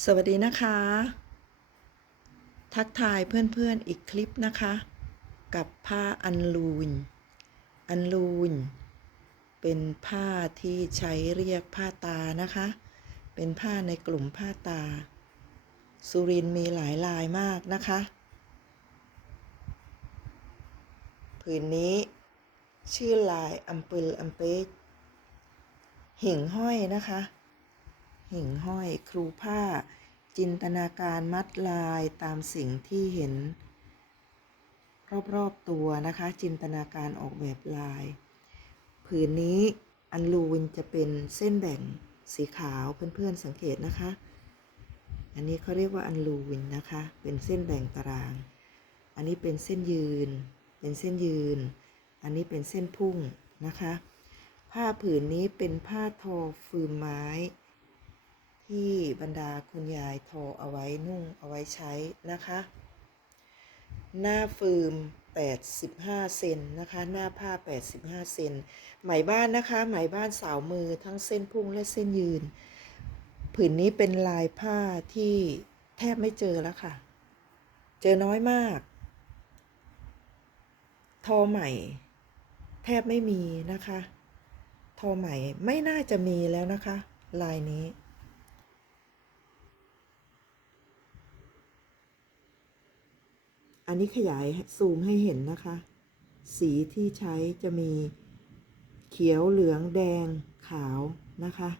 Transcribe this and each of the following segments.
สวัสดีนะคะ ทักทายเพื่อนๆอีกคลิปนะคะ กับผ้าอันลูน อันลูน เป็นผ้าที่ใช้เรียกผ้าตานะคะ เป็นผ้าในกลุ่มผ้าตา สุรินมีหลายลายมากนะคะผืนนี้ ชื่อลายอัมเปิลอัมเปกหิ่งห้อยนะคะ หิ่งห้อยครูผ้า จินตนาการมัดลายตามสิ่งที่เห็น รอบๆตัวนะคะ จินตนาการออกแบบลาย ผืนนี้อันลูนจะเป็นเส้นแบ่งสีขาวเพื่อนๆสังเกตนะคะ อันนี้เขาเรียกว่าอันลูนนะคะ เป็นเส้นแบ่งตาราง อันนี้เป็นเส้นยืน เป็นเส้นยืน อันนี้เป็นเส้นพุ่งนะคะ ผ้าผืนนี้เป็นผ้าทอฟืมไม้ ที่บรรดาคุณยายทอเอาไว้นุ่งเอาไว้ใช้นะคะ หน้าฟืม 85 เซนนะคะ หน้าผ้า 85 เซนไหมบ้านนะคะ ไหมบ้านสาวมือทั้งเส้นพุ่งและเส้นยืน ผืนนี้เป็นลายผ้าที่แทบไม่เจอแล้วค่ะ เจอน้อยมาก ทอใหม่ แทบไม่มีนะคะ ทอใหม่ไม่น่าจะมีแล้วนะคะ ลายนี้ อันนี้ขยายซูมให้เห็นนะคะ สีที่ใช้จะมีเขียวเหลืองแดงขาวนะคะ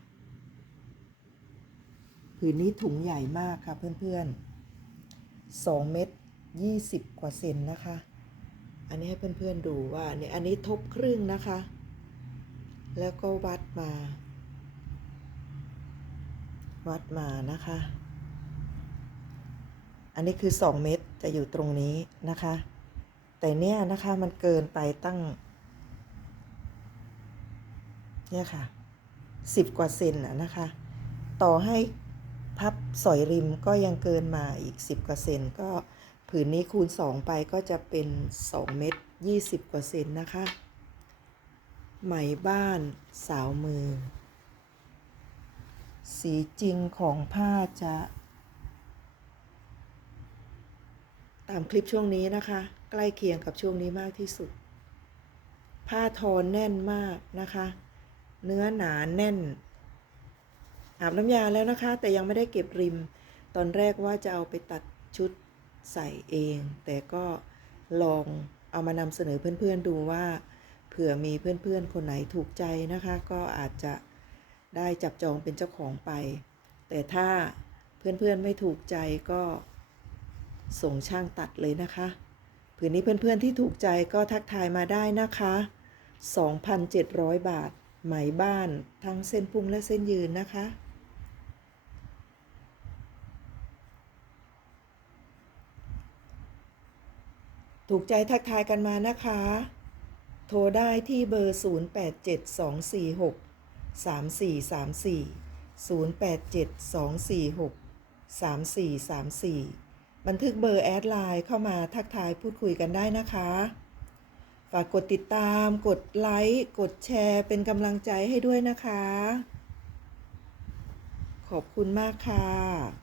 ผืนนี้ถุงใหญ่มากค่ะเพื่อนๆ 2 เม็ด20 กว่าเซนนะคะ อันนี้ให้เพื่อนๆดูว่าเนี่ยอันนี้ทบครึ่งนะคะ แล้วก็วัดมา วัดมานะคะ นนี้คือ 2 เม็ดจะอยู่ตรงนี้นะคะ แต่เนี่ยนะคะมันเกินไปตั้ง เนี่ยค่ะ 10 กว่าเซนอะนะคะ ต่อให้พับสอยริมก็ยังเกินมาอีก 10 กว่าเซนก็ผืนนี้คูณ 2 ไปก็จะเป็น 2 เม็ด20 กว่าเซนนะคะ ไหมบ้านสาวมือ สีจริงของผ้าจะ ตามคลิปช่วงนี้นะคะ ใกล้เคียงกับช่วงนี้มากที่สุด ผ้าทอแน่นมากนะคะ เนื้อหนาแน่น อาบน้ำยาแล้วนะคะ แต่ยังไม่ได้เก็บริม ตอนแรกว่าจะเอาไปตัดชุดใส่เอง แต่ก็ลองเอามานำเสนอเพื่อนๆดูว่าเผื่อมีเพื่อนๆ คนไหนถูกใจนะคะ ก็อาจจะได้จับจองเป็นเจ้าของไป แต่ถ้าเพื่อนๆไม่ถูกใจก็ ส่งช่างตัดเลยนะคะ ผืนนี้เพื่อนๆที่ถูกใจก็ทักทายมาได้นะคะ 2,700 บาท ไหมบ้านทั้งเส้นพุ่งและเส้นยืนนะคะถูกใจทักทายกันมานะคะ โทรได้ที่เบอร์ 0872463434 บันทึกเบอร์แอดไลน์เข้ามาทักทายพูดคุยกันได้นะคะ ฝากกดติดตาม กดไลค์ กดแชร์ เป็นกำลังใจให้ด้วยนะคะ ขอบคุณมากค่ะ